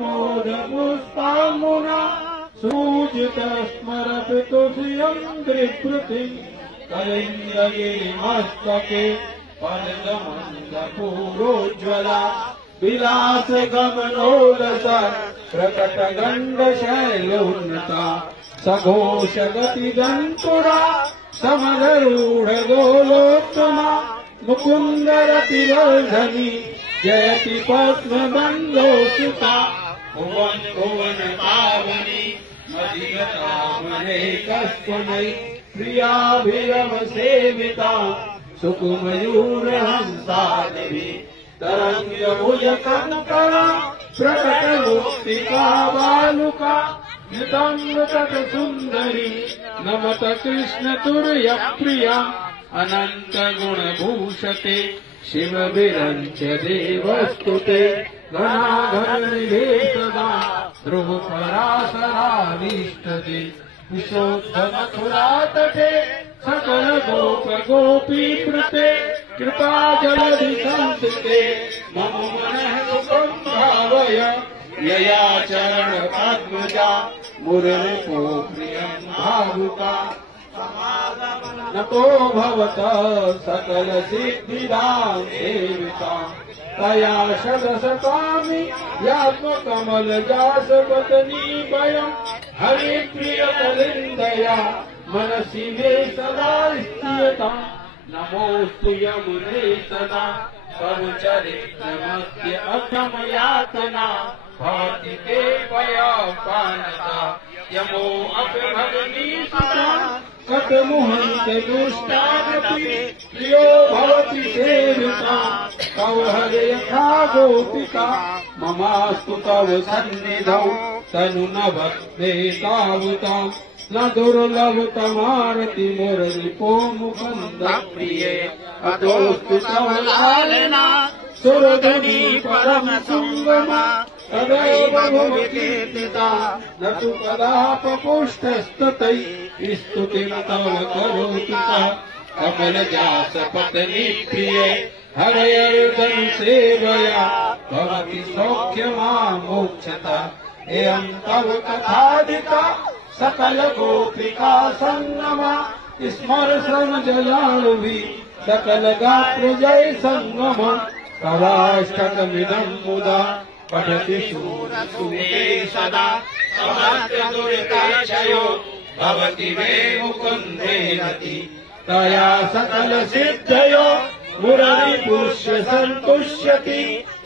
मोदपुष्पाम्बुना सूजितस्मरपितुषियन्द्रिवृतिम् कलिन्दगिरिमस्तके पनदमन्दपूरोज्ज्वला विलासगमनोलसा प्रकटगण्डशैलोन्नता सघोषगतिदन्तुरा समरूढगोलोत्तमा मुकुन्दरतिवर्धनी जयति पद्मबन्धोसुता भुवन भुवन पावनी मदीयतामनेकस्तुनै प्रियाभिरम सेविता सुकुमयूरहंसादेवी तरङ्गभुजकङ्कणा प्रकटमुक्तिका बालुका नितङ्गतटसुन्दरी नमत कृष्णतुर्यप्रिया अनन्तगुणभूषते शिवविरञ्च देवस्तुते घनाघननिधे सदा ध्रुवपराशराधीष्टते विशोद्धमथुरातटे सकल गोप गोपीकृते कृपाजलधि संस्थिते मम मनः सुखं भावय यया चरण पद्मजा मुररिपो प्रियं भावुका नको भवतः सकल सिद्धिदां सेविता तया शतशतामि यात्मकमलजासपत्नी वयं हरिप्रियकलिन्दया मनसि मे सदा स्थियता नमोऽस्तु यमुने सदा तव चरित्रमस्य अक्षमयातना भवति ते पयापानता यमो अपि भगनी सुता कटमुहन्त दुष्टानपि प्रियो भवति सेविता तव हरे यथा गोपिका ममास्तु तव सन्निधौ तनु न भक्ते तावताम् न दुर्लभतमारति मुररिपो मुकुन्द प्रिये अतोऽस्तु तव लालना सुरधुनी परम सुङ्गमा तदैव भुवकीर्तिता न तु कदापपुष्टस्ततै स्तुतिं तव करोति सः कमलजासपत्नी प्रिये हरयर्दन सेवया भवति सौख्यमा मोक्षता एवं तव कथादिता सकल गोपिका संगमा स्मरसम जलाणुभि सकल गात्र जय संगम कवाष्टकमिदं मुदा पठति शूरसुते सदा समस्त दुरिताक्षयो भवति मे मुकुन्दे रति तया सकल सिद्धयो मुररिपुष्य सन्तुष्यति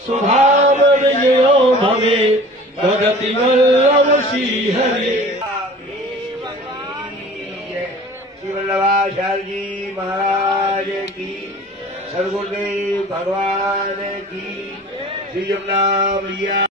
स्वभाव विजयो भवेत् वदति वल्लभ श्रीहरि। श्री वल्लभाचार्य जी महाराज की, सद्गुरुदेव भगवान की, श्री यमुना मैया।